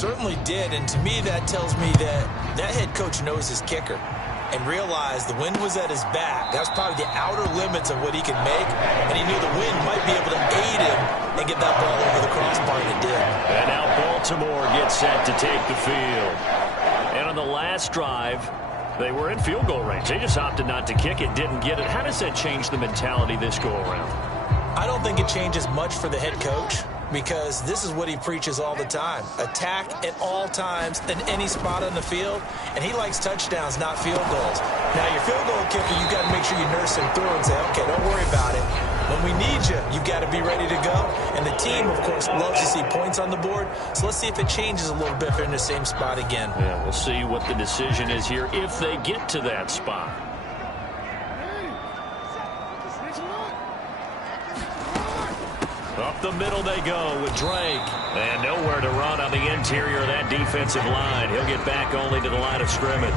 certainly did, and to me that tells me that that head coach knows his kicker and realized the wind was at his back. That's probably the outer limits of what he can make, and he knew the wind might be able to aid him and get that ball over the crossbar, and it did. And now Baltimore gets set to take the field. And on the last drive, they were in field goal range. They just opted not to kick it, didn't get it. How does that change the mentality this go-around? I don't think it changes much for the head coach, because this is what he preaches all the time. Attack at all times in any spot on the field, and he likes touchdowns, not field goals. Now, your field goal kicker, you've got to make sure you nurse him through and say, okay, don't worry about it. When we need you, you've got to be ready to go. And the team, of course, loves to see points on the board. So let's see if it changes a little bit if they're in the same spot again. Yeah, we'll see what the decision is here if they get to that spot. Up the middle they go with Drake. And nowhere to run on the interior of that defensive line. He'll get back only to the line of scrimmage.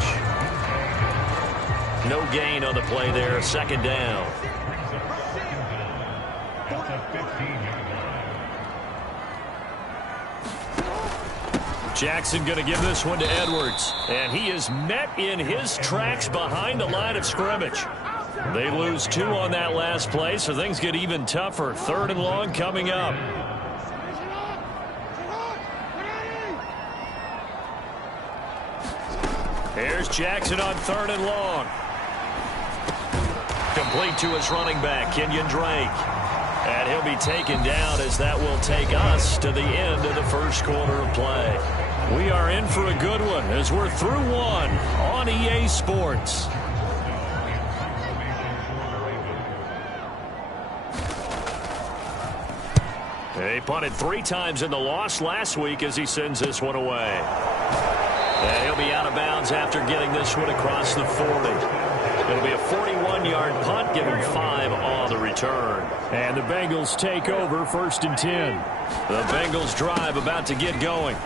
No gain on the play there. Second down. Jackson going to give this one to Edwards. And he is met in his tracks behind the line of scrimmage. They lose 2 on that last play, so things get even tougher. 3rd and long coming up. Here's Jackson on 3rd and long. Complete to his running back, Kenyon Drake. And he'll be taken down as that will take us to the end of the first quarter of play. We are in for a good one as we're through 1 on EA Sports. He punted 3 times in the loss last week as he sends this one away. And he'll be out of bounds after getting this one across the 40. It'll be a 41-yard punt, giving 5 on the return. And the Bengals take over 1st and 10. The Bengals drive about to get going.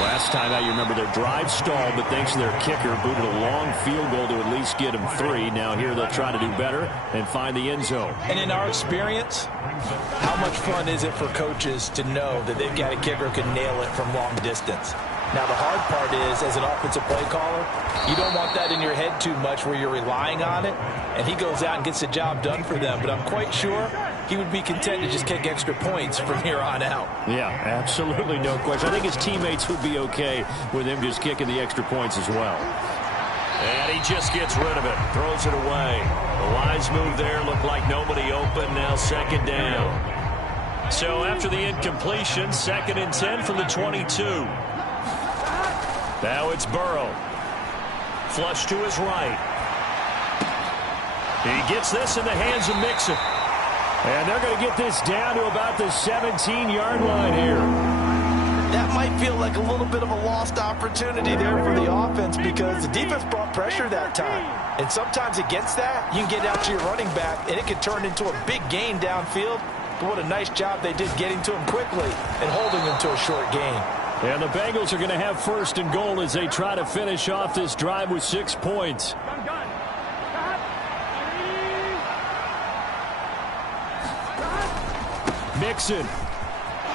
Last time out, you remember their drive stalled, but thanks to their kicker, booted a long field goal to at least get them 3. Now here they'll try to do better and find the end zone. And in our experience, how much fun is it for coaches to know that they've got a kicker who can nail it from long distance? Now, the hard part is, as an offensive play caller, you don't want that in your head too much where you're relying on it, and he goes out and gets the job done for them. But I'm quite sure he would be content to just kick extra points from here on out. Yeah, absolutely no question. I think his teammates would be okay with him just kicking the extra points as well. And he just gets rid of it, throws it away. The wise move there, looked like nobody open, now 2nd down. So after the incompletion, 2nd and 10 from the 22. Now it's Burrow. Flush to his right. He gets this in the hands of Mixon. And they're going to get this down to about the 17-yard line here. That might feel like a little bit of a lost opportunity there for the offense because the defense brought pressure that time. And sometimes against that, you can get out to your running back, and it can turn into a big gain downfield. But what a nice job they did getting to him quickly and holding him to a short gain. And the Bengals are going to have 1st and goal as they try to finish off this drive with 6 points. Mixon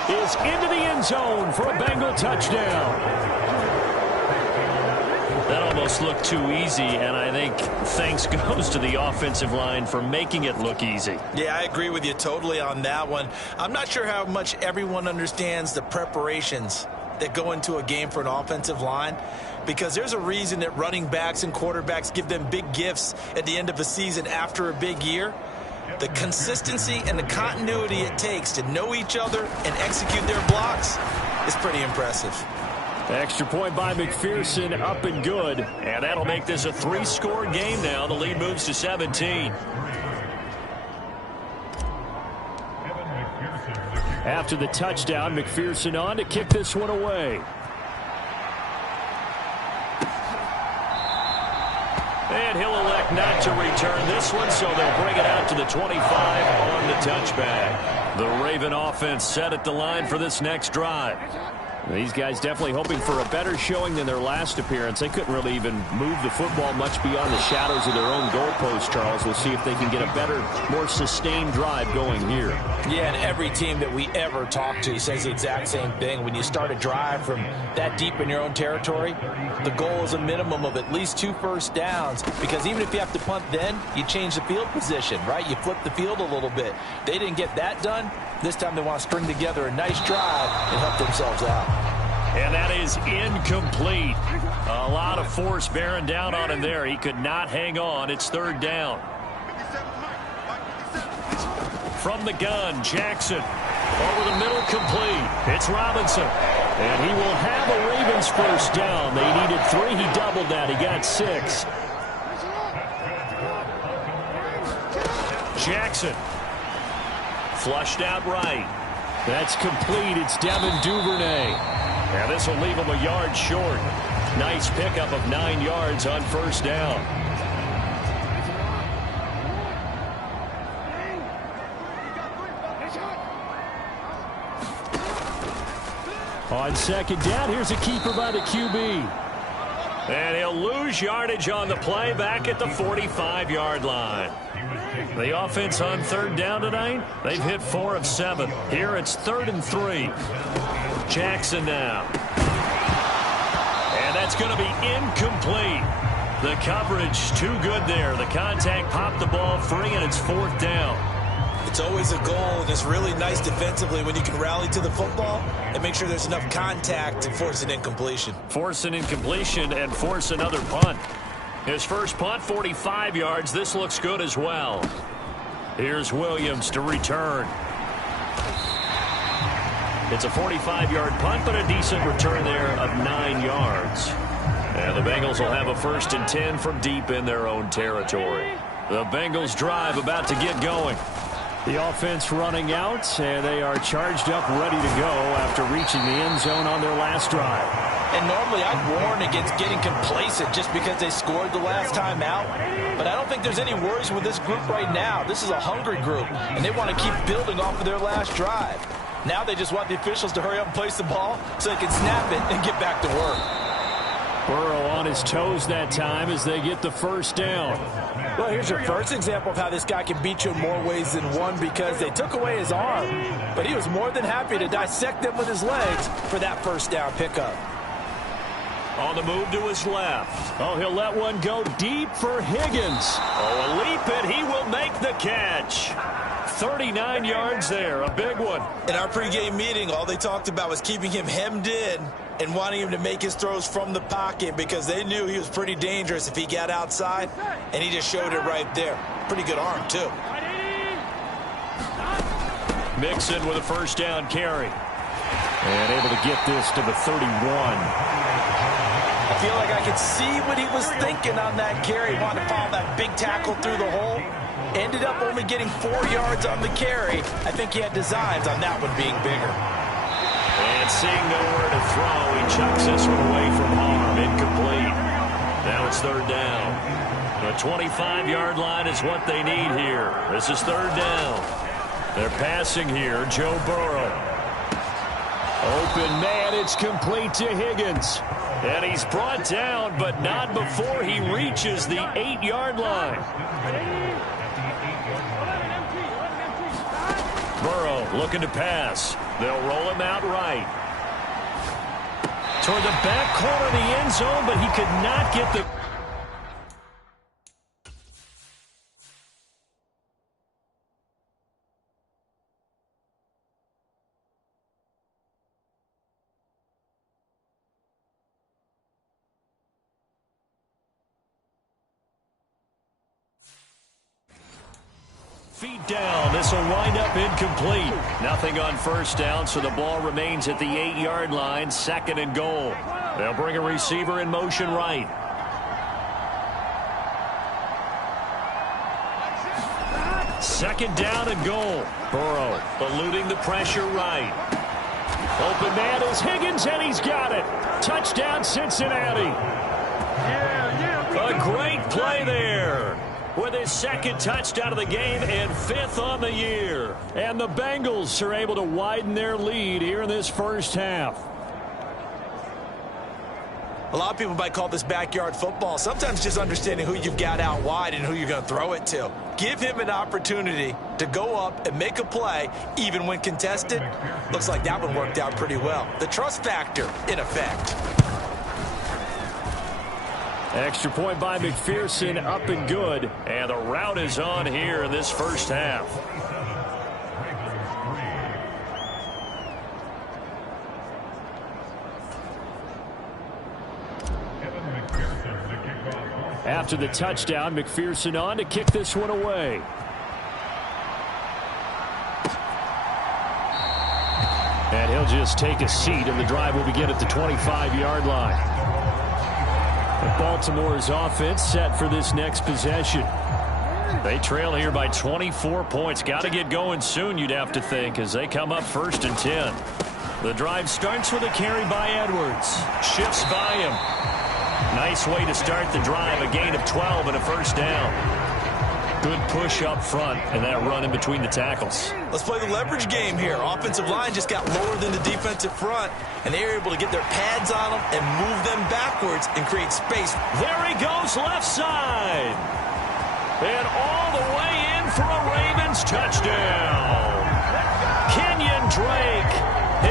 is into the end zone for a Bengal touchdown. That almost looked too easy, and I think thanks goes to the offensive line for making it look easy. Yeah, I agree with you totally on that one. I'm not sure how much everyone understands the preparations that go into a game for an offensive line, because there's a reason that running backs and quarterbacks give them big gifts at the end of a season after a big year. The consistency and the continuity it takes to know each other and execute their blocks is pretty impressive. Extra point by McPherson, up and good. And that'll make this a 3-score game now. The lead moves to 17. After the touchdown, McPherson on to kick this one away. And he'll elect not to return this one, so they'll bring it out to the 25 on the touchback. The Raven offense set at the line for this next drive. These guys definitely hoping for a better showing than their last appearance. They couldn't really even move the football much beyond the shadows of their own goalpost, Charles. We'll see if they can get a better, more sustained drive going here. Yeah, and every team that we ever talk to says the exact same thing. When you start a drive from that deep in your own territory, the goal is a minimum of at least 2 first downs, because even if you have to punt then, you change the field position, right? You flip the field a little bit. They didn't get that done. This time they want to string together a nice drive and help themselves out. And that is incomplete. A lot of force bearing down on him there. He could not hang on. It's 3rd down. From the gun, Jackson. Over the middle, complete. It's Robinson. And he will have a Ravens first down. They needed 3. He doubled that. He got 6. Jackson. Flushed out right. That's complete. It's Devin Duvernay. And this will leave him a yard short. Nice pickup of 9 yards on first down. On second down, here's a keeper by the QB. And he'll lose yardage on the play back at the 45-yard line. The offense on 3rd down tonight, they've hit 4 of 7. Here it's 3rd and 3. Jackson now. And that's going to be incomplete. The coverage too good there. The contact popped the ball free, and it's 4th down. It's always a goal, and it's really nice defensively when you can rally to the football and make sure there's enough contact to force an incompletion. Force an incompletion and force another punt. His first punt, 45 yards. This looks good as well. Here's Williams to return. It's a 45-yard punt, but a decent return there of 9 yards. And the Bengals will have a 1st and 10 from deep in their own territory. The Bengals drive about to get going. The offense running out, and they are charged up, ready to go after reaching the end zone on their last drive. And normally I'd warn against getting complacent just because they scored the last time out. But I don't think there's any worries with this group right now. This is a hungry group, and they want to keep building off of their last drive. Now they just want the officials to hurry up and place the ball so they can snap it and get back to work. Burrow on his toes that time as they get the first down. Well, here's your first example of how this guy can beat you in more ways than one, because they took away his arm, but he was more than happy to dissect them with his legs for that first down pickup. On the move to his left. Oh, he'll let one go deep for Higgins. Oh, a leap, and he will make the catch. 39 yards there, a big one. In our pregame meeting, all they talked about was keeping him hemmed in and wanting him to make his throws from the pocket, because they knew he was pretty dangerous if he got outside, and he just showed it right there. Pretty good arm, too. Mixon with a first down carry. And able to get this to the 31. I feel like I could see what he was thinking on that carry. Wanted to follow that big tackle through the hole. Ended up only getting 4 yards on the carry. I think he had designs on that one being bigger. And seeing nowhere to throw, he chucks this one away from harm. Incomplete. Now it's 3rd down. The 25-yard line is what they need here. This is 3rd down. They're passing here. Joe Burrow. Open man, it's complete to Higgins. And he's brought down, but not before he reaches the 8-yard line. Burrow looking to pass. They'll roll him out right. Toward the back corner of the end zone, but he could not get the... Feet down. This will wind up incomplete. Nothing on first down, so the ball remains at the 8-yard line. 2nd and goal. They'll bring a receiver in motion right. Second down and goal. Burrow eluding the pressure right. Open man is Higgins, and he's got it. Touchdown, Cincinnati. A great play there. With his 2nd touchdown of the game and 5th on the year. And the Bengals are able to widen their lead here in this first half. A lot of people might call this backyard football. Sometimes just understanding who you've got out wide and who you're going to throw it to. Give him an opportunity to go up and make a play, even when contested. Looks like that one worked out pretty well. The trust factor in effect. Extra point by McPherson, up and good. And the rout is on here in this first half. After the touchdown, McPherson on to kick this one away. And he'll just take a seat, and the drive will begin at the 25-yard line. And Baltimore's offense set for this next possession. They trail here by 24 points. Got to get going soon, you'd have to think, as they come up 1st and 10. The drive starts with a carry by Edwards. Shifts by him. Nice way to start the drive, a gain of 12 and a first down. Good push up front and that run in between the tackles. Let's play the leverage game here. Offensive line just got lower than the defensive front, and they were able to get their pads on them and move them backwards and create space. There he goes, left side. And all the way in for a Ravens touchdown. Kenyon Drake,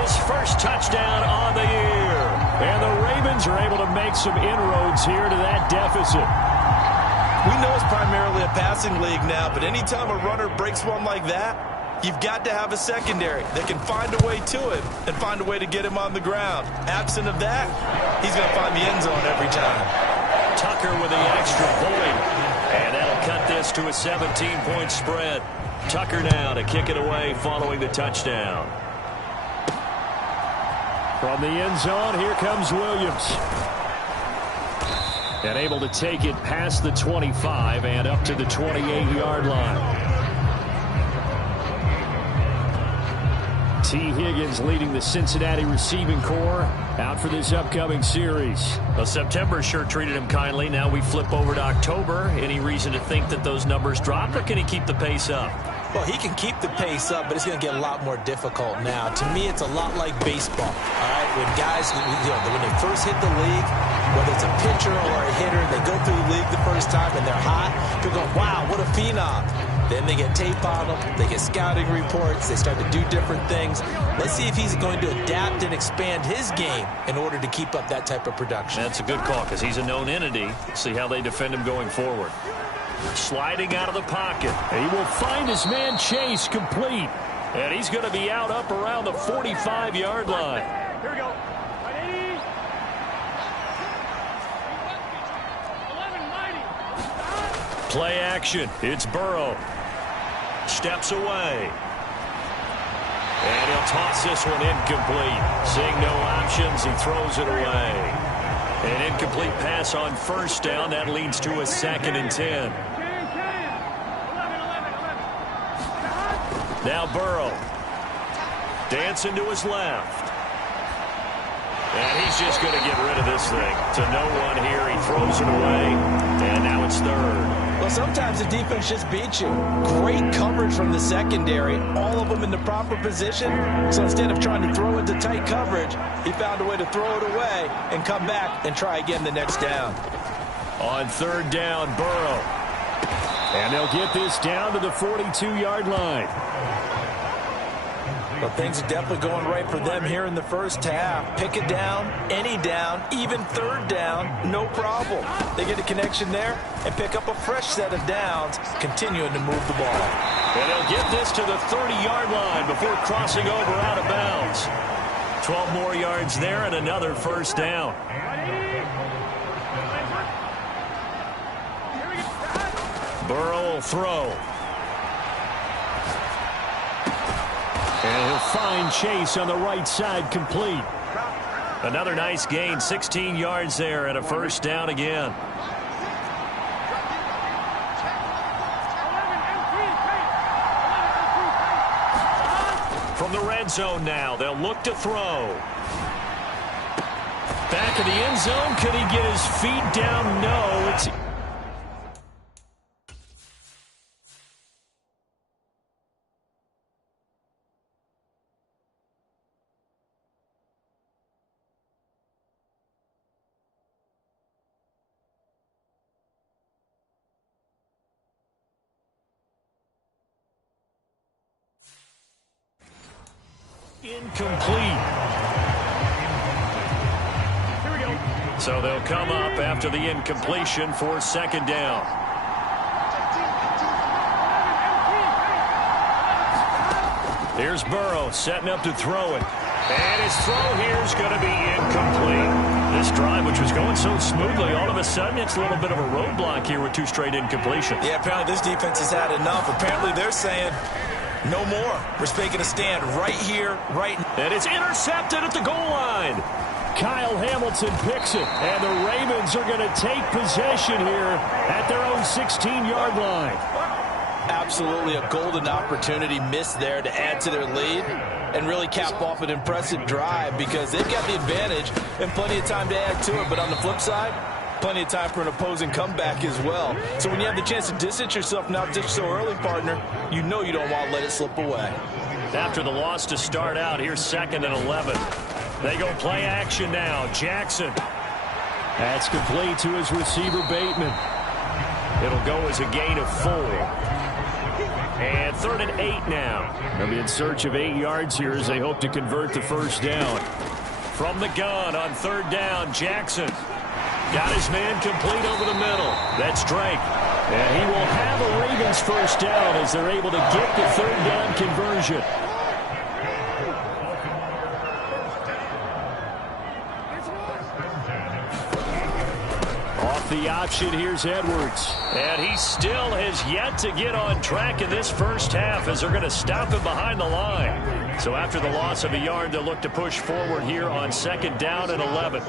his first touchdown on the year. And the Ravens are able to make some inroads here to that deficit. We know it's primarily a passing league now, but anytime a runner breaks one like that, you've got to have a secondary that can find a way to him and find a way to get him on the ground. Absent of that, he's going to find the end zone every time. Tucker with the extra point. And that'll cut this to a 17-point spread. Tucker now to kick it away following the touchdown. From the end zone, here comes Williams. And able to take it past the 25 and up to the 28-yard line. T. Higgins leading the Cincinnati receiving corps out for this upcoming series. Well, September sure treated him kindly. Now we flip over to October. Any reason to think that those numbers drop, or can he keep the pace up? Well, he can keep the pace up, but it's going to get a lot more difficult now. To me, it's a lot like baseball. All right, when guys, when they first hit the league, whether it's a pitcher or a hitter, they go through the league the first time and they're hot. People go, wow, what a phenom. Then they get tape on them, they get scouting reports, they start to do different things. Let's see if he's going to adapt and expand his game in order to keep up that type of production. That's a good call because he's a known entity. See how they defend him going forward. Sliding out of the pocket. He will find his man Chase complete. And he's going to be out up around the 45-yard line. Here we go. Play action. It's Burrow. Steps away. And he'll toss this one incomplete. Seeing no options, he throws it away. An incomplete pass on first down. That leads to a 2nd and 10. Now Burrow. Dancing to his left. And he's just going to get rid of this thing. To no one here. He throws it away. And now it's 3rd. Well, sometimes the defense just beats you. Great coverage from the secondary. All of them in the proper position. So instead of trying to throw into tight coverage, he found a way to throw it away and come back and try again the next down. On 3rd down, Burrow. And they'll get this down to the 42-yard line. Well, things are definitely going right for them here in the first half. Pick it down, any down, even 3rd down, no problem. They get a connection there and pick up a fresh set of downs, continuing to move the ball. And they'll get this to the 30-yard line before crossing over out of bounds. 12 more yards there and another first down. Burrow will throw. And he'll find Chase on the right side complete. Another nice gain, 16 yards there and a first down again. From the red zone now, they'll look to throw. Back of the end zone, could he get his feet down? No, it's... Incomplete. Here we go. So they'll come up after the incompletion for second down. Here's Burrow setting up to throw it. And his throw here is going to be incomplete. This drive, which was going so smoothly, all of a sudden it's a little bit of a roadblock here with 2 straight incompletions. Yeah, apparently this defense has had enough. Apparently they're saying no more. We're making a stand right here, right now. And it's intercepted at the goal line. Kyle Hamilton picks it, and the Ravens are going to take possession here at their own 16-yard line. Absolutely a golden opportunity missed there to add to their lead and really cap off an impressive drive because they've got the advantage and plenty of time to add to it. But on the flip side, plenty of time for an opposing comeback as well. So when you have the chance to distance yourself now just so early, partner, you know you don't want to let it slip away. After the loss to start out, here's 2nd and 11. They go play action now. Jackson. That's complete to his receiver, Bateman. It'll go as a gain of 4. And 3rd and 8 now. They'll be in search of 8 yards here as they hope to convert the first down. From the gun on 3rd down, Jackson. Got his man complete over the middle. That's Drake. And he will have a Ravens first down as they're able to get the 3rd down conversion. Off the option, here's Edwards. And he still has yet to get on track in this first half as they're going to stop him behind the line. So after the loss of a yard, they'll look to push forward here on 2nd down and 11.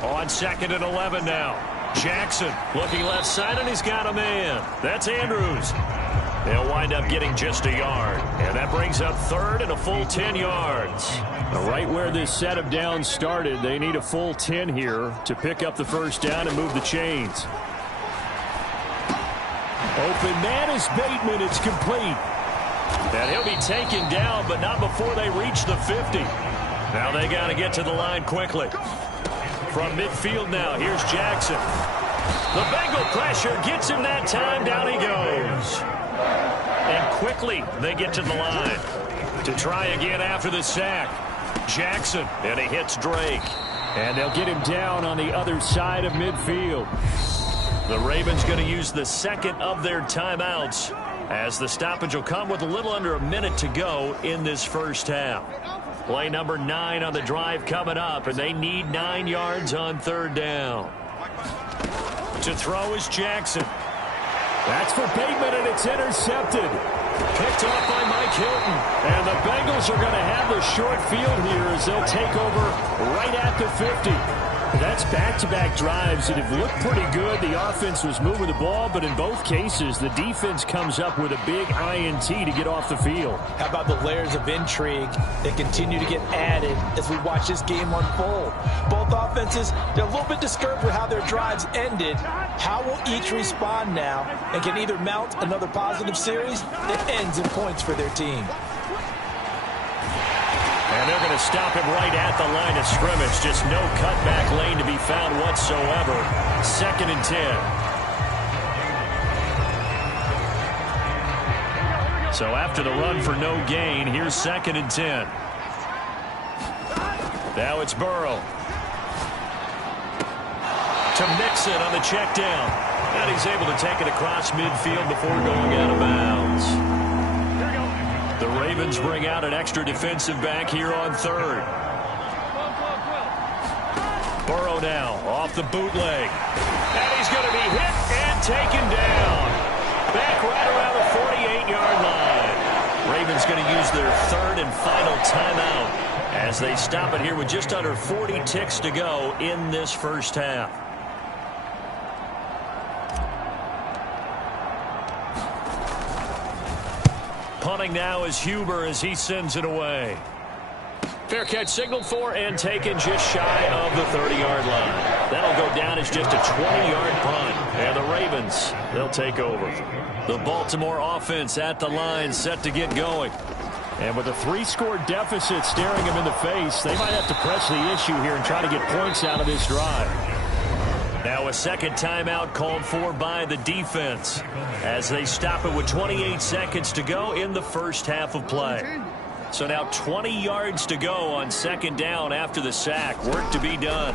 On 2nd and 11 now. Jackson looking left side, and he's got a man. That's Andrews. They'll wind up getting just a yard. And that brings up 3rd and a full 10 yards. Right where this set of downs started, they need a full 10 here to pick up the first down and move the chains. Open man is Bateman. It's complete. And he'll be taken down, but not before they reach the 50. Now they got to get to the line quickly. From midfield now, here's Jackson. The Bengal pressure gets him that time. Down he goes. And quickly they get to the line. To try again after the sack. Jackson, and he hits Drake. And they'll get him down on the other side of midfield. The Ravens going to use the 2nd of their timeouts as the stoppage will come with a little under a minute to go in this first half. Play number 9 on the drive coming up, and they need 9 yards on 3rd down. To throw is Jackson. That's for Bateman, and it's intercepted. Picked off by Mike Hilton. And the Bengals are going to have the short field here as they'll take over right at the 50. That's back-to-back drives that have looked pretty good. The offense was moving the ball, but in both cases, the defense comes up with a big INT to get off the field. How about the layers of intrigue that continue to get added as we watch this game unfold? Both offenses, they're a little bit discouraged with how their drives ended. How will each respond now and can either mount another positive series that ends in points for their team? And they're going to stop him right at the line of scrimmage. Just no cutback lane to be found whatsoever. 2nd and 10. So after the run for no gain, here's 2nd and 10. Now it's Burrow. To Mixon on the check down. And he's able to take it across midfield before going out of bounds. The Ravens bring out an extra defensive back here on 3rd. Burrow now off the bootleg. And he's going to be hit and taken down. Back right around the 48-yard line. Ravens going to use their 3rd and final timeout as they stop it here with just under 40 ticks to go in this first half. Punting now is Huber as he sends it away. Fair catch signaled for and taken just shy of the 30-yard line. That'll go down as just a 20-yard punt. And the Ravens, they'll take over. The Baltimore offense at the line, set to get going. And with a 3-score deficit staring him in the face, they might have to press the issue here and try to get points out of this drive. Now a second timeout called for by the defense as they stop it with 28 seconds to go in the first half of play. So now 20 yards to go on second down after the sack. Work to be done.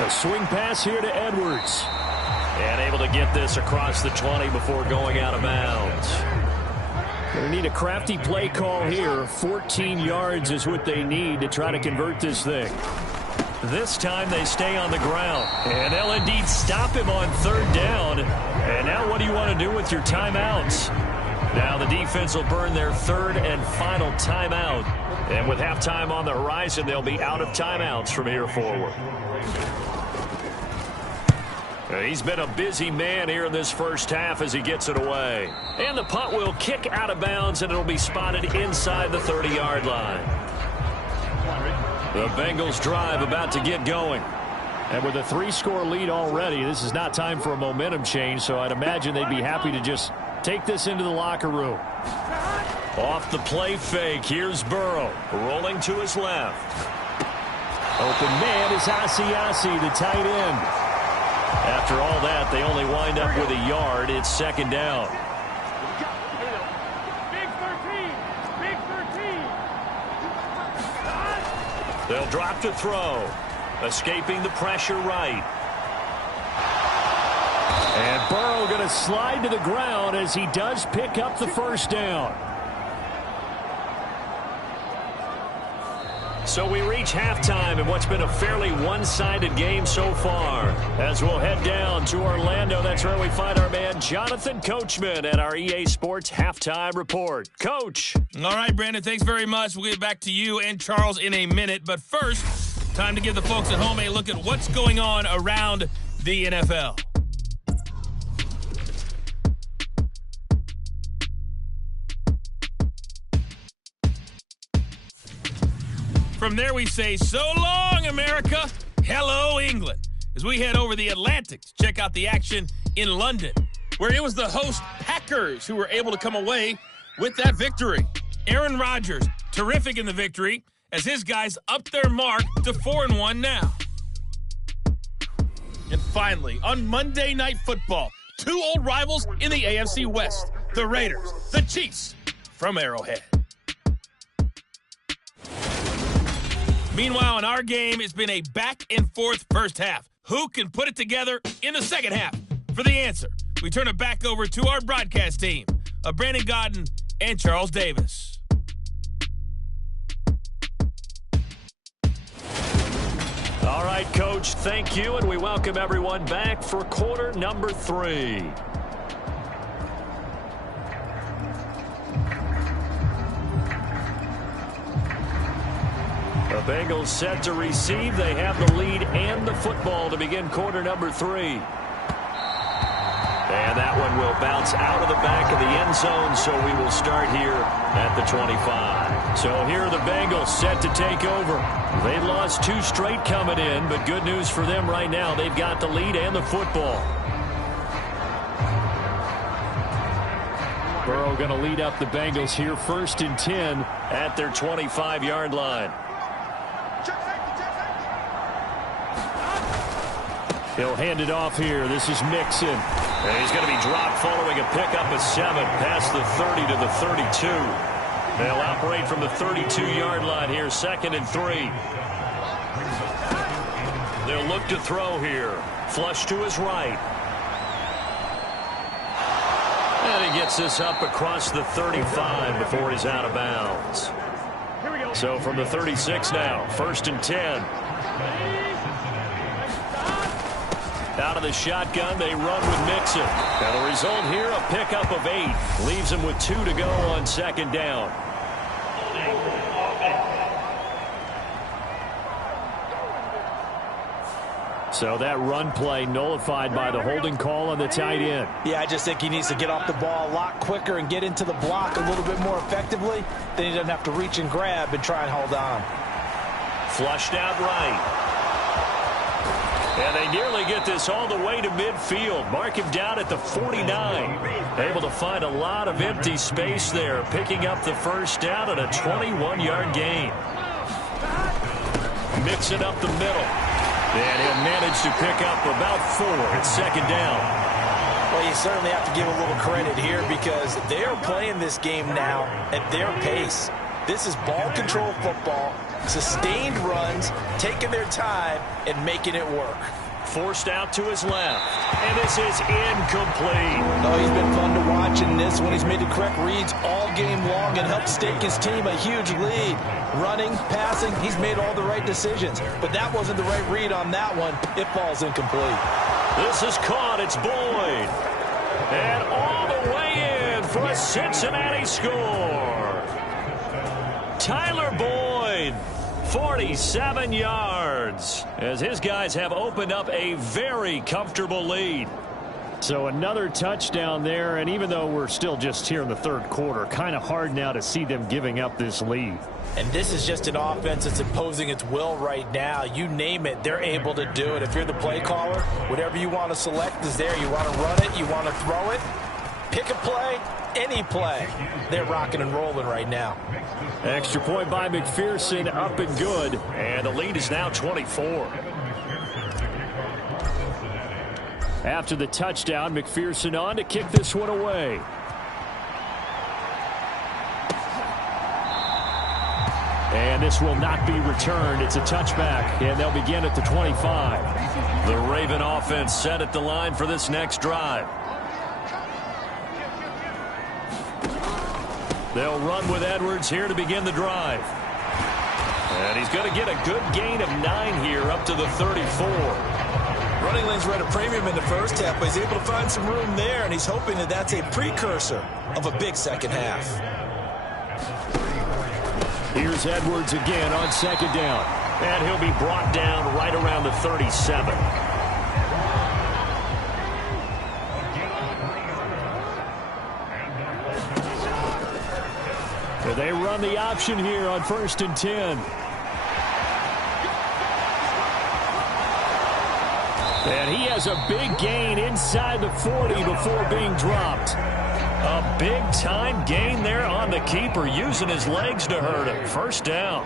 A swing pass here to Edwards. And able to get this across the 20 before going out of bounds. They need a crafty play call here. 14 yards is what they need to try to convert this thing. This time they stay on the ground. And they'll indeed stop him on third down. And now what do you want to do with your timeouts? Now the defense will burn their third and final timeout. And with halftime on the horizon, they'll be out of timeouts from here forward. He's been a busy man here in this first half as he gets it away. And the punt will kick out of bounds, and it'll be spotted inside the 30-yard line. The Bengals drive about to get going. And with a 3-score lead already, this is not time for a momentum change, so I'd imagine they'd be happy to just take this into the locker room. Off the play fake, here's Burrow, rolling to his left. Open man is Asiasi, the tight end. After all that, they only wind up with a yard. It's second down. Big 13. Big 13. They'll drop to throw. Escaping the pressure right. And Burrow going to slide to the ground as he does pick up the first down. So we reach halftime in what's been a fairly one-sided game so far. As we'll head down to Orlando, that's where we find our man Jonathan Coachman at our EA Sports Halftime Report. Coach. All right, Brandon, thanks very much. We'll get back to you and Charles in a minute. But first, time to give the folks at home a look at what's going on around the NFL. From there we say, so long, America. Hello, England. As we head over the Atlantic to check out the action in London, where it was the host Packers who were able to come away with that victory. Aaron Rodgers, terrific in the victory, as his guys upped their mark to 4-1 now. And finally, on Monday Night Football, two old rivals in the AFC West, the Raiders, the Chiefs from Arrowhead. Meanwhile, in our game, it's been a back-and-forth first half. Who can put it together in the second half? For the answer, we turn it back over to our broadcast team of Brandon Godden and Charles Davis. All right, Coach, thank you, and we welcome everyone back for quarter number 3. The Bengals set to receive. They have the lead and the football to begin quarter number 3. And that one will bounce out of the back of the end zone, so we will start here at the 25. So here are the Bengals set to take over. They lost 2 straight coming in, but good news for them right now. They've got the lead and the football. Burrow going to lead up the Bengals here, 1st and 10 at their 25-yard line. He'll hand it off here. This is Mixon. And he's going to be dropped following a pickup of 7 past the 30 to the 32. They'll operate from the 32-yard line here, 2nd and 3. They'll look to throw here. Flush to his right. And he gets this up across the 35 before he's out of bounds. So from the 36 now, 1st and 10. Out of the shotgun, they run with Mixon. And the result here, a pickup of 8. Leaves him with 2 to go on 2nd down. So that run play nullified by the holding call on the tight end. Yeah, I just think he needs to get off the ball a lot quicker and get into the block a little bit more effectively. Then he doesn't have to reach and grab and try and hold on. Flushed out right. And they nearly get this all the way to midfield. Mark him down at the 49. Able to find a lot of empty space there, picking up the first down and a 21-yard gain. Mix it up the middle. And he'll manage to pick up about 4 at second down. Well, you certainly have to give a little credit here because they are playing this game now at their pace. This is ball control football, sustained runs, taking their time, and making it work. Forced out to his left, and this is incomplete. Oh, he's been fun to watch in this one. He's made the correct reads all game long and helped stake his team a huge lead. Running, passing, he's made all the right decisions. But that wasn't the right read on that one. It falls incomplete. This is caught. It's Boyd. And all the way in for a Cincinnati score. Tyler Boyd, 47 yards, as his guys have opened up a very comfortable lead. So another touchdown there, and even though we're still just here in the third quarter, kind of hard now to see them giving up this lead. And this is just an offense that's imposing its will right now. You name it, they're able to do it. If you're the play caller, whatever you want to select is there. You want to run it, you want to throw it, pick a play, any play. They're rocking and rolling right now. Extra point by McPherson, up and good. And the lead is now 24. After the touchdown, McPherson on to kick this one away. And this will not be returned. It's a touchback, and they'll begin at the 25. The Raven offense set at the line for this next drive. They'll run with Edwards here to begin the drive. And he's going to get a good gain of 9 here up to the 34. Running lanes were at a premium in the first half, but he's able to find some room there, and he's hoping that that's a precursor of a big second half. Here's Edwards again on second down. And he'll be brought down right around the 37. They run the option here on 1st and 10. And he has a big gain inside the 40 before being dropped. A big-time gain there on the keeper, using his legs to hurt him. First down.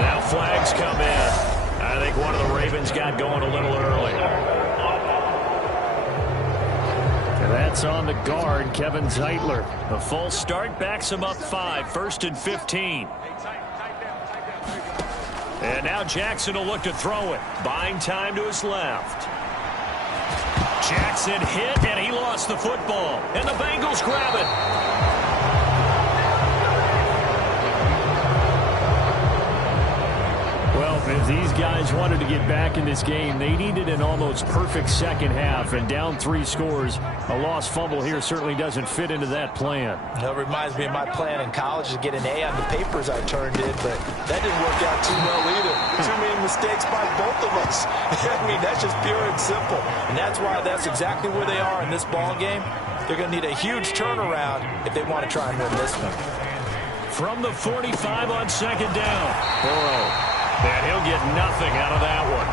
Now flags come in. I think one of the Ravens got going a little early. And that's on the guard, Kevin Zeitler. The false start backs him up 5, 1st and 15. And now Jackson will look to throw it. Buying time to his left. Jackson hit, and he lost the football. And the Bengals grab it. Well, if these guys wanted to get back in this game, they needed an almost perfect second half. And down 3 scores, a lost fumble here certainly doesn't fit into that plan. It reminds me of my plan in college to get an A on the papers I turned in, but that didn't work out too well either. Too many mistakes by both of us. I mean, that's just pure and simple. And that's why that's exactly where they are in this ball game. They're going to need a huge turnaround if they want to try and win this one. From the 45 on second down. Burrow. And he'll get nothing out of that one.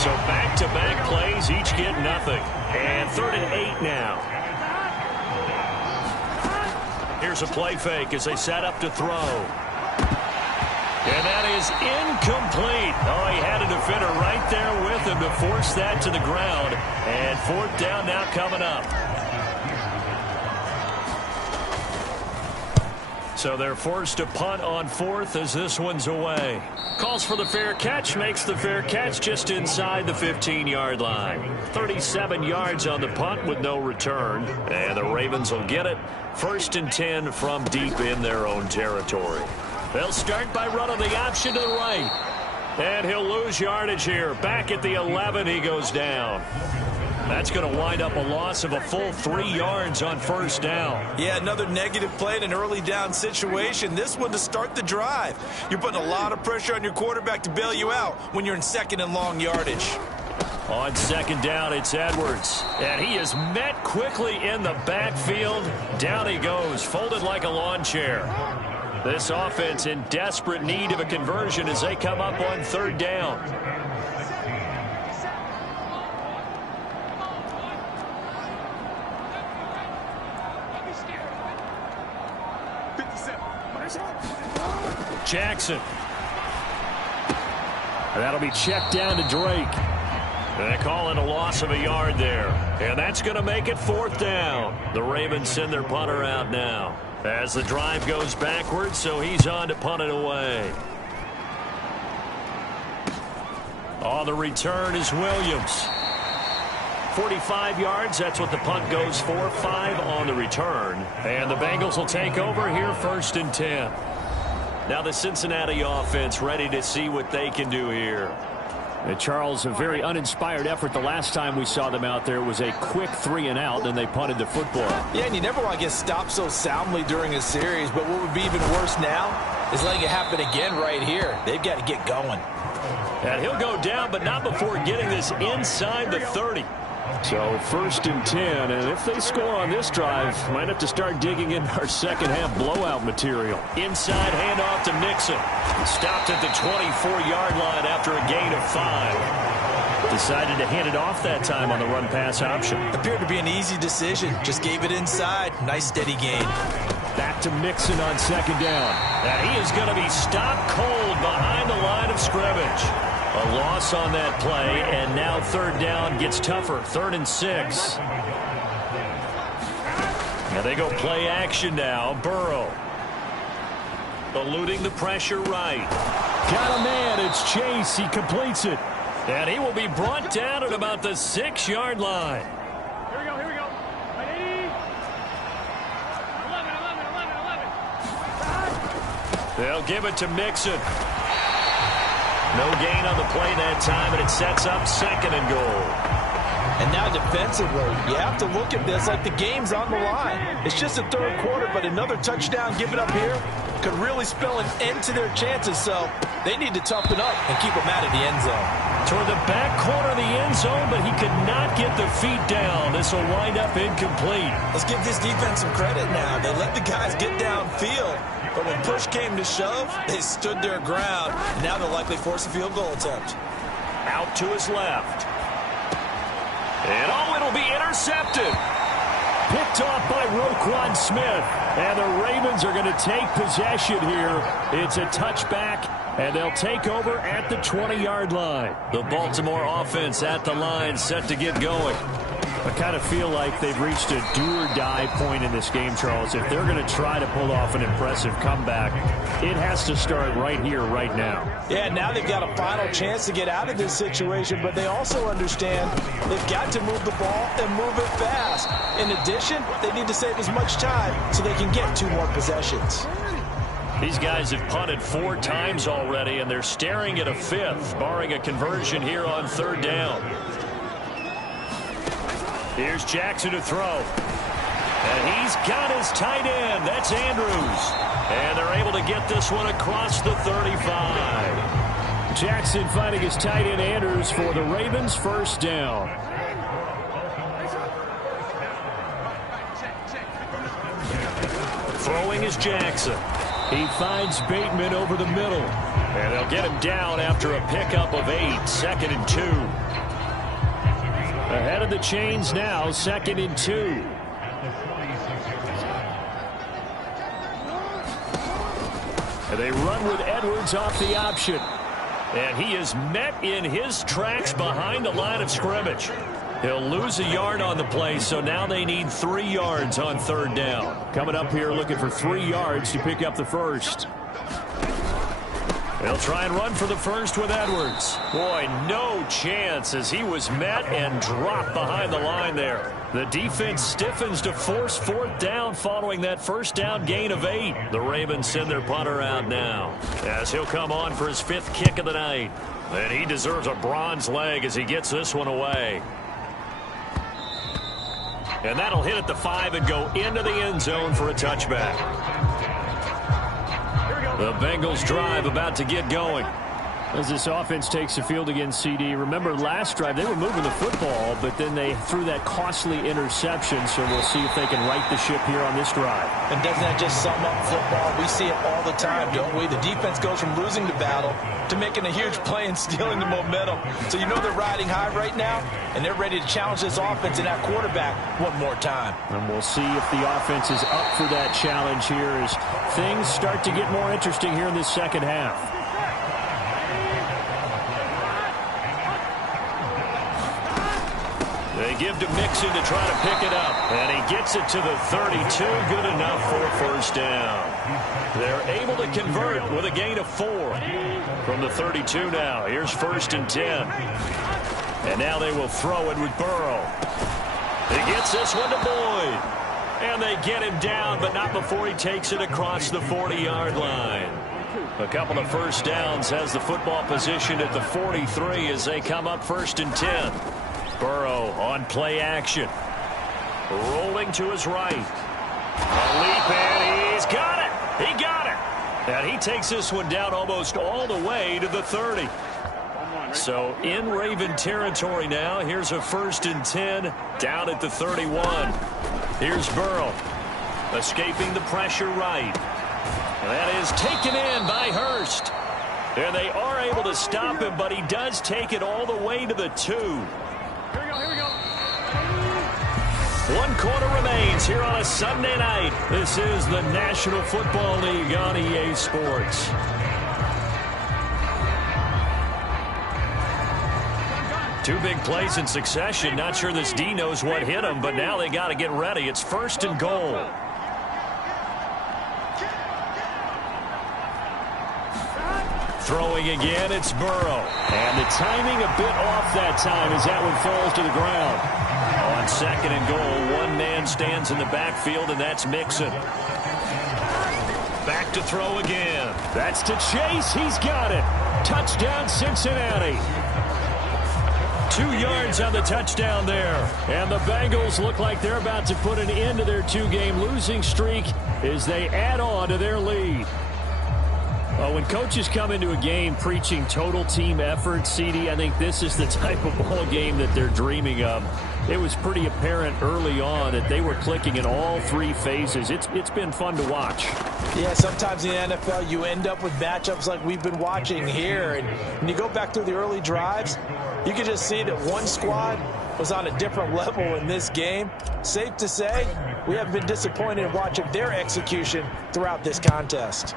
So back-to-back plays, each get nothing. And 3rd and 8 now. Here's a play fake as they set up to throw. And that is incomplete. Oh, he had a defender right there with him to force that to the ground. And 4th down now coming up. So they're forced to punt on 4th as this one's away. Calls for the fair catch, makes the fair catch just inside the 15-yard line. 37 yards on the punt with no return. And the Ravens will get it. 1st and 10 from deep in their own territory. They'll start by running the option to the right. And he'll lose yardage here. Back at the 11, he goes down. That's going to wind up a loss of a full 3 yards on 1st down. Yeah, another negative play in an early down situation. This one to start the drive. You're putting a lot of pressure on your quarterback to bail you out when you're in 2nd and long yardage. On 2nd down, it's Edwards. And he is met quickly in the backfield. Down he goes, folded like a lawn chair. This offense in desperate need of a conversion as they come up on third down. Jackson. And that'll be checked down to Drake. They call it a loss of a yard there. And that's going to make it fourth down. The Ravens send their punter out now. As the drive goes backwards, so he's on to punt it away. On the return is Williams. 45 yards, that's what the punt goes for. 5 on the return. And the Bengals will take over here, 1st and 10. Now the Cincinnati offense ready to see what they can do here. And Charles, a very uninspired effort. The last time we saw them out there was a quick 3 and out, then they punted the football. Yeah, and you never want to get stopped so soundly during a series, but what would be even worse now is letting it happen again right here. They've got to get going. And he'll go down, but not before getting this inside the 30. So 1st and 10, and if they score on this drive, might have to start digging in our second half blowout material. Inside handoff to Mixon. Stopped at the 24-yard line after a gain of 5. Decided to hand it off that time on the run-pass option. Appeared to be an easy decision. Just gave it inside. Nice steady gain. Back to Mixon on 2nd down. And he is going to be stopped cold behind the line of scrimmage. A loss on that play, and now 3rd down gets tougher. 3rd and 6. Now they go play action now. Burrow. Eluding the pressure right. Got a man. It's Chase. He completes it. And he will be brought down at about the 6-yard line. Here we go, here we go. 80. 11. They'll give it to Mixon. No gain on the play that time, and it sets up 2nd and goal. And now defensively, you have to look at this like the game's on the line. It's just a 3rd quarter, but another touchdown given up here could really spell an end to their chances, so they need to toughen up and keep them out of the end zone. Toward the back corner of the end zone, but he could not get the feet down. This will wind up incomplete. Let's give this defense some credit now. They let the guys get downfield, but when push came to shove, they stood their ground. Now they'll likely force a field goal attempt. Out to his left. And it'll be intercepted. Picked off by Roquan Smith. And the Ravens are going to take possession here. It's a touchback, and they'll take over at the 20-yard line. The Baltimore offense at the line, set to get going. I kind of feel like they've reached a do-or-die point in this game, Charles. If they're going to try to pull off an impressive comeback, it has to start right here, right now. Yeah, now they've got a final chance to get out of this situation, but they also understand they've got to move the ball and move it fast. In addition, they need to save as much time so they can get 2 more possessions. These guys have punted 4 times already, and they're staring at a 5th, barring a conversion here on 3rd down. Here's Jackson to throw. And he's got his tight end. That's Andrews. And they're able to get this one across the 35. Jackson finding his tight end Andrews for the Ravens' 1st down. Throwing is Jackson. He finds Bateman over the middle. And they'll get him down after a pickup of 8. 2nd and 2. Ahead of the chains now, 2nd and 2. And they run with Edwards off the option. And he is met in his tracks behind the line of scrimmage. He'll lose a yard on the play, so now they need 3 yards on 3rd down. Coming up here looking for 3 yards to pick up the 1st. They'll try and run for the 1st with Edwards. Boy, no chance as he was met and dropped behind the line there. The defense stiffens to force 4th down following that 1st down gain of 8. The Ravens send their punter out now as he'll come on for his 5th kick of the night. And he deserves a bronze leg as he gets this one away. And that'll hit at the 5 and go into the end zone for a touchback. The Bengals drive about to get going. As this offense takes the field against CD, remember last drive they were moving the football, but then they threw that costly interception, so we'll see if they can right the ship here on this drive. And doesn't that just sum up football? We see it all the time, don't we? The defense goes from losing the battle to making a huge play and stealing the momentum. So you know they're riding high right now, and they're ready to challenge this offense and that quarterback one more time. And we'll see if the offense is up for that challenge here as things start to get more interesting here in this second half. They give to Mixon to try to pick it up. And he gets it to the 32. Good enough for a first down. They're able to convert with a gain of 4. From the 32 now. Here's 1st and 10. And now they will throw it with Burrow. He gets this one to Boyd. And they get him down, but not before he takes it across the 40-yard line. A couple of first downs has the football positioned at the 43 as they come up 1st and 10. Burrow on play action. Rolling to his right. A leap, and he's got it. He got it. And he takes this one down almost all the way to the 30. So in Raven territory now. Here's a 1st and 10 down at the 31. Here's Burrow. Escaping the pressure right. And that is taken in by Hurst. And they are able to stop him, but he does take it all the way to the 2. Here we go. 1 quarter remains here on a Sunday night. This is the National Football League on EA Sports. Two big plays in succession. Not sure this D knows what hit him, but now they got to get ready. It's 1st and goal. Throwing again, it's Burrow. And the timing a bit off that time as that one falls to the ground. On 2nd and goal, one man stands in the backfield, and that's Mixon. Back to throw again. That's to Chase. He's got it. Touchdown, Cincinnati. 2 yards on the touchdown there. And the Bengals look like they're about to put an end to their 2-game losing streak as they add on to their lead. When coaches come into a game preaching total team effort, CD, I think this is the type of ball game that they're dreaming of. It was pretty apparent early on that they were clicking in all 3 phases. It's been fun to watch. Yeah, sometimes in the NFL you end up with matchups like we've been watching here. And when you go back through the early drives, you can just see that one squad was on a different level in this game. Safe to say, we haven't been disappointed in watching their execution throughout this contest.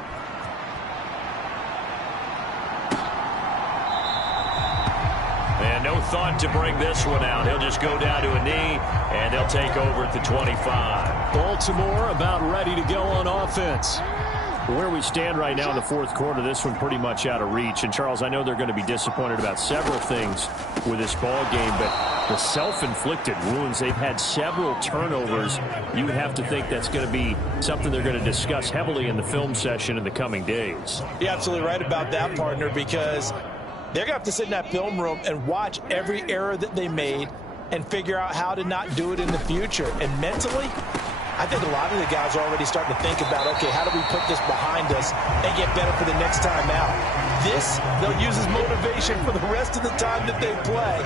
And no thought to bring this one out. He'll just go down to a knee, and they'll take over at the 25. Baltimore about ready to go on offense. Where we stand right now in the 4th quarter, this one pretty much out of reach. And, Charles, I know they're going to be disappointed about several things with this ball game, but the self-inflicted wounds, they've had several turnovers. You would have to think that's going to be something they're going to discuss heavily in the film session in the coming days. You're absolutely right about that, partner, because they're going to have to sit in that film room and watch every error that they made and figure out how to not do it in the future. And mentally, I think a lot of the guys are already starting to think about, okay, how do we put this behind us and get better for the next time out? This, they'll use as motivation for the rest of the time that they play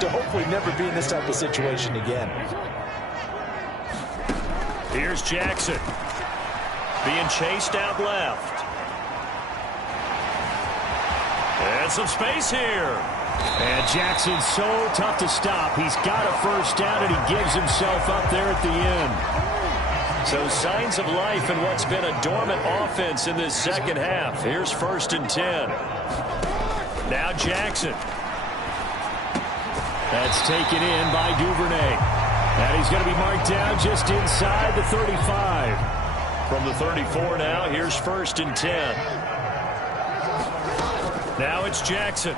to hopefully never be in this type of situation again. Here's Jackson. Being chased out left. And some space here. And Jackson's so tough to stop. He's got a first down, and he gives himself up there at the end. So signs of life in what's been a dormant offense in this second half. Here's 1st and 10. Now Jackson. That's taken in by Duvernay. And he's going to be marked down just inside the 35. From the 34 now, here's 1st and 10. Now it's Jackson.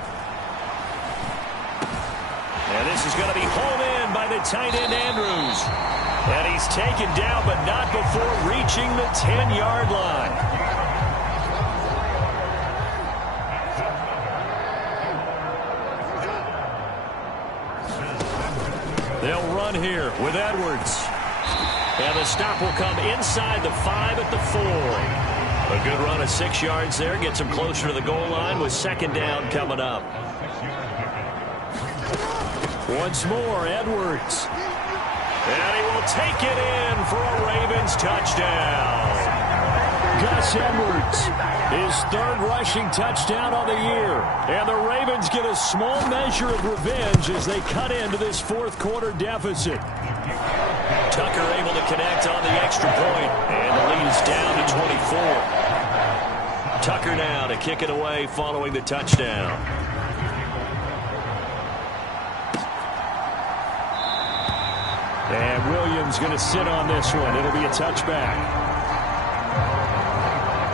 And this is going to be hauled in by the tight end Andrews. And he's taken down, but not before reaching the 10-yard line. They'll run here with Edwards. And the stop will come inside the 5 at the 4. A good run of 6 yards there. Gets him closer to the goal line with second down coming up. Once more, Edwards. And he will take it in for a Ravens touchdown. Gus Edwards, his third rushing touchdown on the year. And the Ravens get a small measure of revenge as they cut into this fourth quarter deficit. Tucker able to connect on the extra point, and the lead is down to 24. Tucker now to kick it away following the touchdown. And Williams going to sit on this one. It'll be a touchback.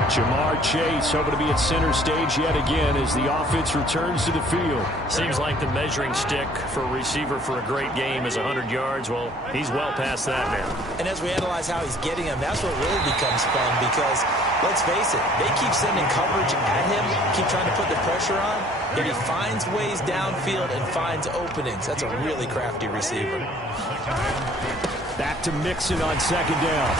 Jamar Chase hoping to be at center stage yet again as the offense returns to the field. Seems like the measuring stick for a receiver for a great game is 100 yards. Well, he's well past that now. And as we analyze how he's getting them, that's what really becomes fun because, let's face it, they keep sending coverage at him, keep trying to put the pressure on, yet he finds ways downfield and finds openings. That's a really crafty receiver. Back to Mixon on second down.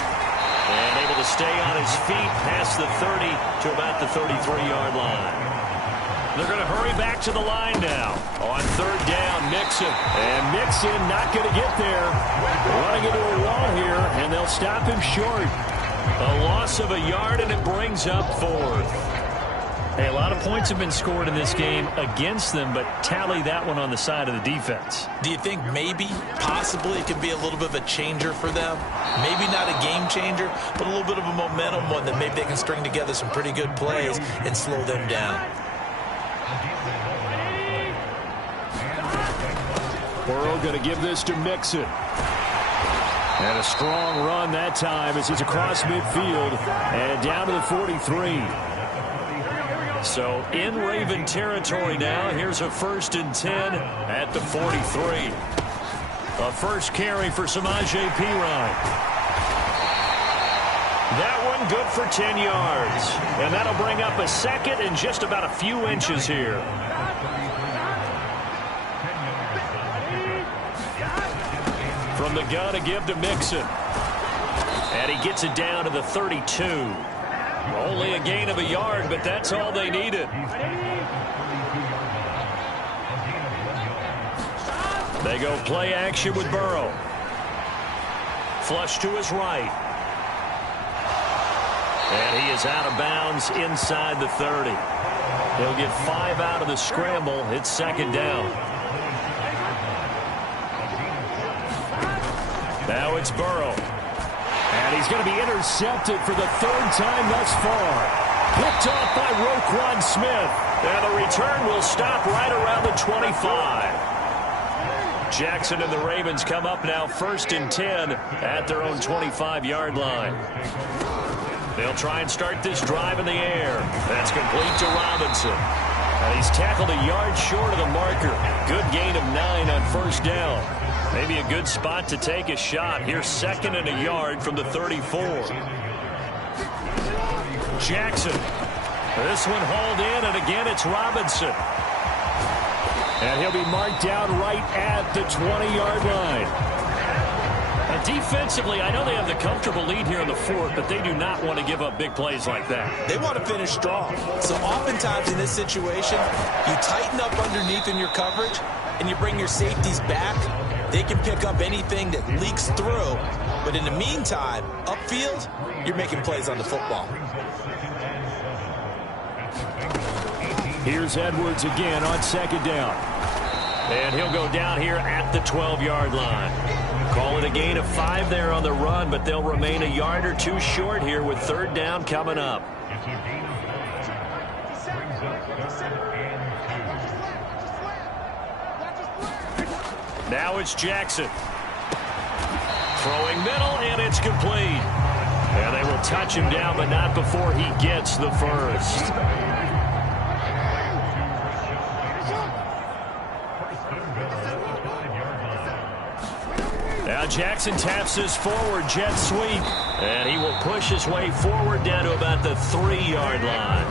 And able to stay on his feet past the 30 to about the 33-yard line. They're going to hurry back to the line now. On third down, Mixon. And Mixon not going to get there. Running into a wall here, and they'll stop him short. A loss of a yard, and it brings up fourth. Hey, a lot of points have been scored in this game against them, but tally that one on the side of the defense. Do you think maybe, possibly, it could be a little bit of a changer for them? Maybe not a game changer, but a little bit of a momentum one that maybe they can string together some pretty good plays and slow them down. Burrow going to give this to Mixon. And a strong run that time as it's across midfield and down to the 43. So in Raven territory now. Here's a 1st and 10 at the 43. A first carry for Samaje Perine. That one good for 10 yards. And that'll bring up a second and just about a few inches here. From the gun to give to Mixon. And he gets it down to the 32. Only a gain of a yard, but that's all they needed. They go play action with Burrow. Flush to his right. And he is out of bounds inside the 30. He'll get 5 out of the scramble. It's second down. Now it's Burrow. And he's going to be intercepted for the third time thus far. Picked off by Roquan Smith. And the return will stop right around the 25. Jackson and the Ravens come up now 1st and 10 at their own 25-yard line. They'll try and start this drive in the air. That's complete to Robinson. And he's tackled a yard short of the marker. Good gain of 9 on first down. Maybe a good spot to take a shot. Here's 2nd and a yard from the 34. Jackson. This one hauled in, and again it's Robinson. And he'll be marked down right at the 20-yard line. Defensively, I know they have the comfortable lead here in the fourth, but they do not want to give up big plays like that. They want to finish strong. So oftentimes in this situation, you tighten up underneath in your coverage, and you bring your safeties back. They can pick up anything that leaks through. But in the meantime, upfield, you're making plays on the football. Here's Edwards again on second down. And he'll go down here at the 12-yard line. Call it a gain of 5 there on the run, but they'll remain a yard or two short here with third down coming up. Now it's Jackson. Throwing middle, and it's complete. And they will touch him down, but not before he gets the first. Now Jackson taps his forward jet sweep. And he will push his way forward down to about the 3-yard line.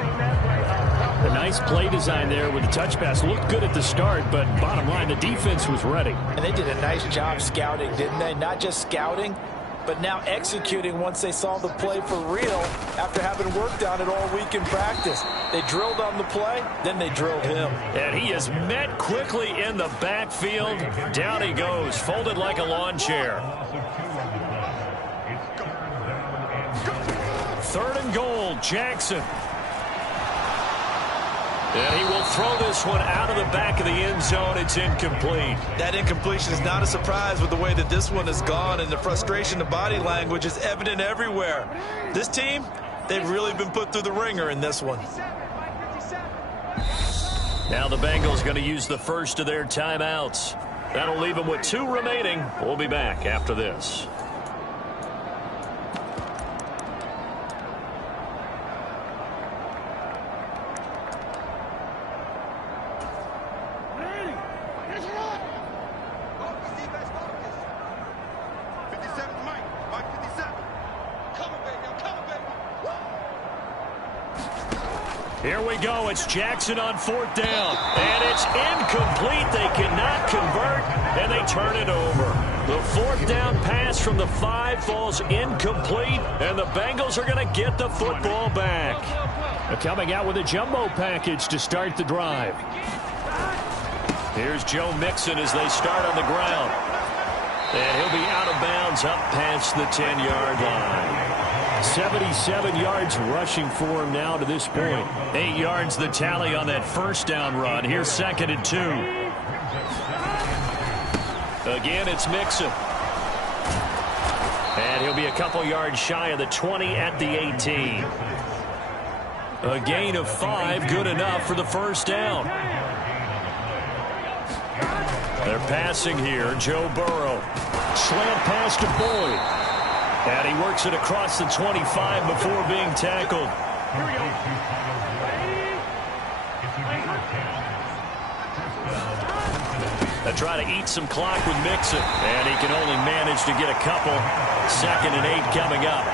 A nice play design there with the touch pass. Looked good at the start, but bottom line, the defense was ready. And they did a nice job scouting, didn't they? Not just scouting, but now executing once they saw the play for real after having worked on it all week in practice. They drilled on the play, then they drilled him. And he is met quickly in the backfield. Down he goes, folded like a lawn chair. 3rd and goal, Jackson. And he will throw this one out of the back of the end zone. It's incomplete. That incompletion is not a surprise with the way that this one has gone, and the frustration of body language is evident everywhere. This team, they've really been put through the ringer in this one. Now the Bengals going to use the first of their timeouts. That'll leave them with 2 remaining. We'll be back after this. Here we go. It's Jackson on 4th down. And it's incomplete. They cannot convert, and they turn it over. The 4th down pass from the 5 falls incomplete, and the Bengals are going to get the football back. They're coming out with a jumbo package to start the drive. Here's Joe Mixon as they start on the ground. And he'll be out of bounds up past the 10-yard line. 77 yards rushing for him now to this point. 8 yards the tally on that 1st down run. Here's 2nd and 2. Again, it's Mixon. And he'll be a couple yards shy of the 20 at the 18. A gain of 5, good enough for the 1st down. They're passing here. Joe Burrow. Slant pass to Boyd. And he works it across the 25 before being tackled. Here we go. They try to eat some clock with Mixon. And he can only manage to get a couple. 2nd and 8 coming up.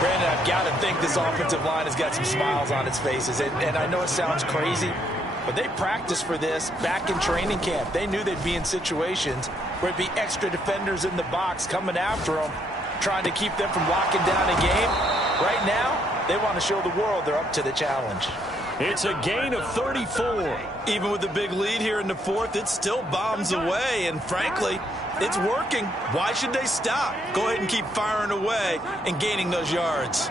Brandon, I've got to think this offensive line has got some smiles on its faces. And I know it sounds crazy, but they practiced for this back in training camp. They knew they'd be in situations where it'd be extra defenders in the box coming after them, trying to keep them from locking down a game. Right now, they want to show the world they're up to the challenge. It's a gain of 34. Even with the big lead here in the 4th, it still bombs away, and frankly, it's working. Why should they stop? Go ahead and keep firing away and gaining those yards.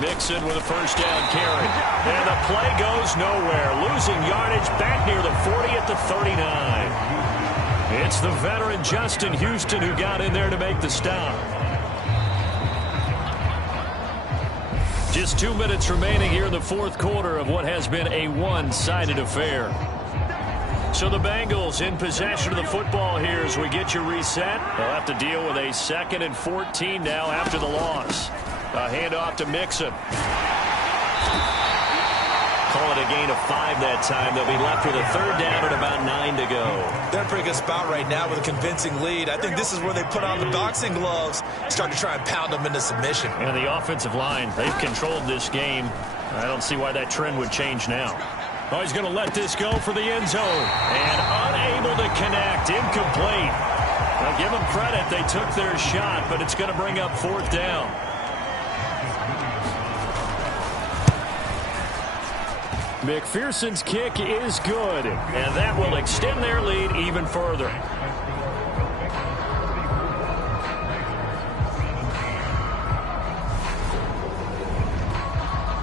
Mixon with a 1st down carry. And the play goes nowhere. Losing yardage back near the 40 at the 39. It's the veteran Justin Houston who got in there to make the stop. Just 2 minutes remaining here in the 4th quarter of what has been a one-sided affair. So the Bengals in possession of the football here as we get you reset. They'll have to deal with a 2nd and 14 now after the loss. A handoff to Mixon. Call it a gain of 5 that time. They'll be left with a 3rd down and about 9 to go. They're in a pretty good spot right now with a convincing lead. I think this is where they put on the boxing gloves, start to try and pound them into submission. And the offensive line, they've controlled this game. I don't see why that trend would change now. Oh, he's going to let this go for the end zone. And unable to connect. Incomplete. Now, give them credit. They took their shot, but it's going to bring up 4th down. McPherson's kick is good, and that will extend their lead even further.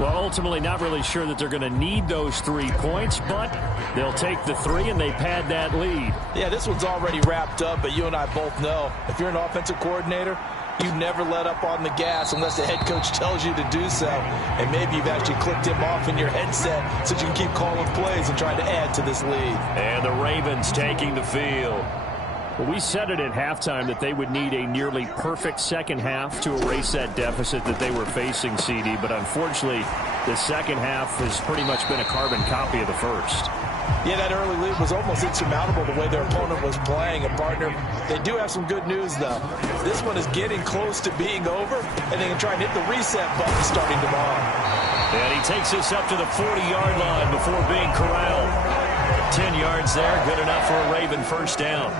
Well, ultimately not really sure that they're going to need those 3 points, but they'll take the 3 and they pad that lead. Yeah, this one's already wrapped up, but you and I both know if you're an offensive coordinator, you never let up on the gas unless the head coach tells you to do so. And maybe you've actually clicked him off in your headset so you can keep calling plays and trying to add to this lead. And the Ravens taking the field. Well, we said it at halftime that they would need a nearly perfect second half to erase that deficit that they were facing, CD. But unfortunately, the second half has pretty much been a carbon copy of the first. Yeah, that early lead was almost insurmountable the way their opponent was playing. And, partner, they do have some good news, though. This one is getting close to being over, and they can try and hit the reset button starting tomorrow. And he takes this up to the 40-yard line before being corralled. 10 yards there, good enough for a Raven 1st down.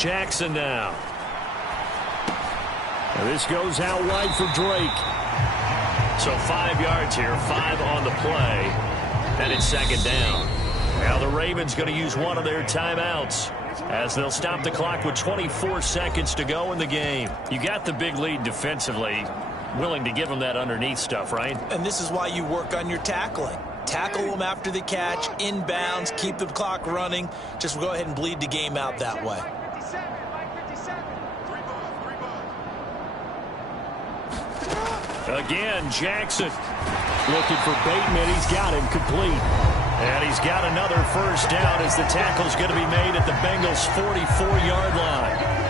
Jackson now. And this goes out wide for Drake. So 5 yards here, 5 on the play. And it's second down. Now the Ravens going to use one of their timeouts as they'll stop the clock with 24 seconds to go in the game. You got the big lead defensively. Willing to give them that underneath stuff, right? And this is why you work on your tackling. Tackle them after the catch, inbounds, keep the clock running. Just go ahead and bleed the game out that way. Again, Jackson looking for Bateman. He's got him complete. And he's got another first down as the tackle's going to be made at the Bengals' 44-yard line.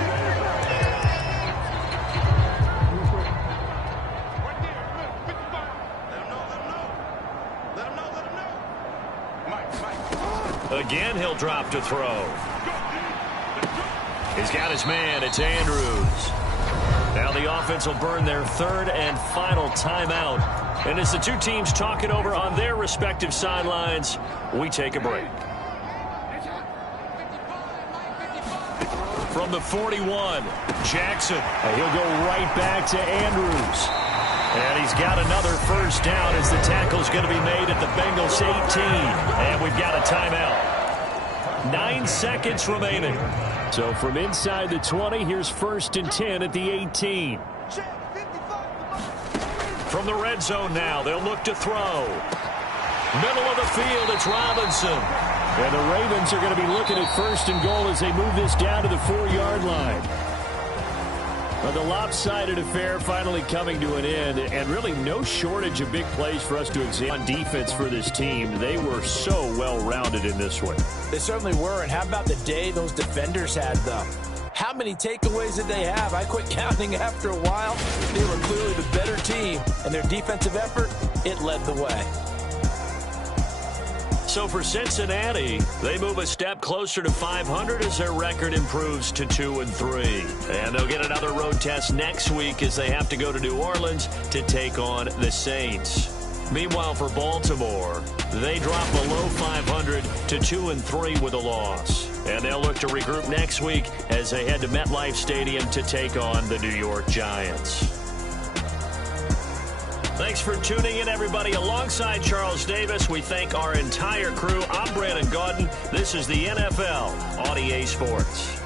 Again, he'll drop to throw. He's got his man. It's Andrews. Now the offense will burn their third and final timeout. And as the two teams talk it over on their respective sidelines, we take a break. From the 41, Jackson. And he'll go right back to Andrews. And he's got another first down as the tackle's going to be made at the Bengals 18. And we've got a timeout. 9 seconds remaining. So from inside the 20, here's 1st and 10 at the 18. From the red zone now, they'll look to throw. Middle of the field, it's Robinson. And the Ravens are going to be looking at 1st and goal as they move this down to the 4-yard line. But the lopsided affair finally coming to an end, and really no shortage of big plays for us to examine on defense for this team. They were so well-rounded in this one. They certainly were, and how about the day those defenders had, though? How many takeaways did they have? I quit counting after a while. They were clearly the better team, and their defensive effort, it led the way. So for Cincinnati, they move a step closer to 500 as their record improves to 2-3. And they'll get another road test next week as they have to go to New Orleans to take on the Saints. Meanwhile, for Baltimore, they drop below 500 to 2-3 with a loss. And they'll look to regroup next week as they head to MetLife Stadium to take on the New York Giants. Thanks for tuning in, everybody. Alongside Charles Davis, we thank our entire crew. I'm Brandon Gaudin. This is the NFL on EA Sports.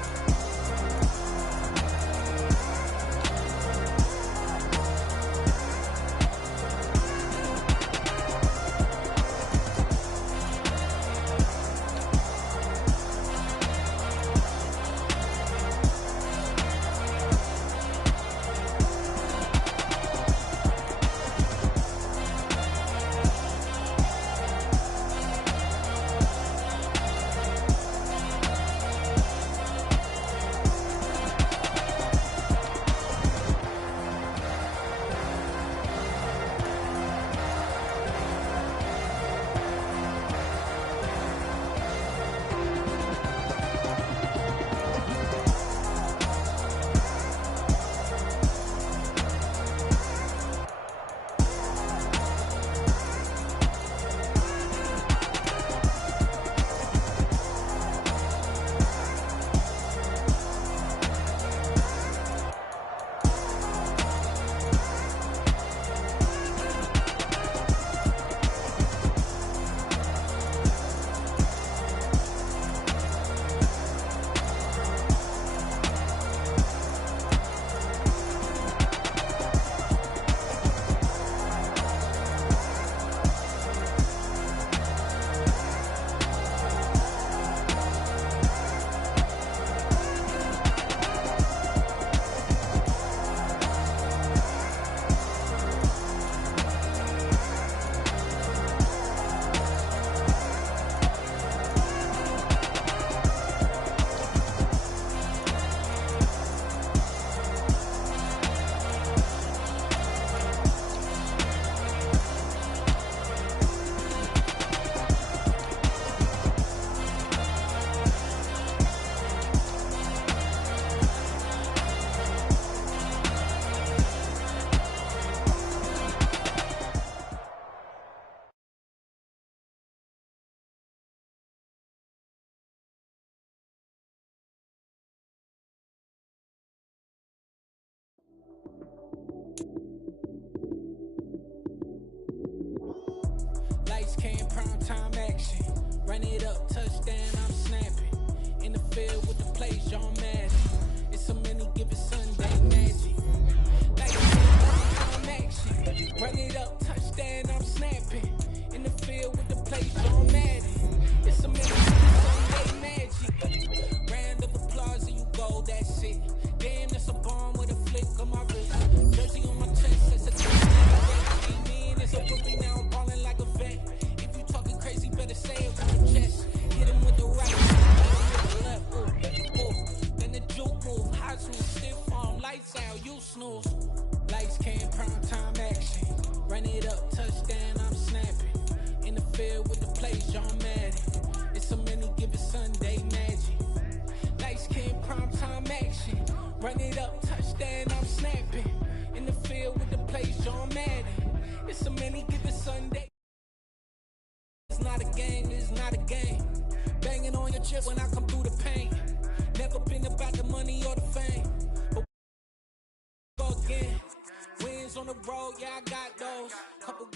Run it up, touchdown, I'm snapping. In the field with the play, John Madden. It's a many given Sunday magic. Like time action. Run it up, touchdown, I'm snapping. In the field with the play, John Madden. It's a many given Sunday magic. Round of applause and you go, that's it. Damn, that's a bomb with a flick on my wrist. Jersey on my chest, that's a touchdown. Mean, it's a rookie, now I'm ballin' like a vet. If you talking crazy, better say it with your chest. Hit him with the right, hit him with the left, ooh. Then the juke move, high school, stiff arm, lights out, you snooze. Lights came, prime time action. Run it up, touchdown, I'm snapping. In the field with the play, John Madden. It's a many given Sunday magic. Lights came, prime time action. Run it up, touchdown, I'm snapping. In the field with the play, John Madden. It's a many given Sunday. It's not a game, it's not a game. Banging on your chip when I come through the pain. Never been about the money or the fame. But go again. Wins on the road, yeah, I got those. Couple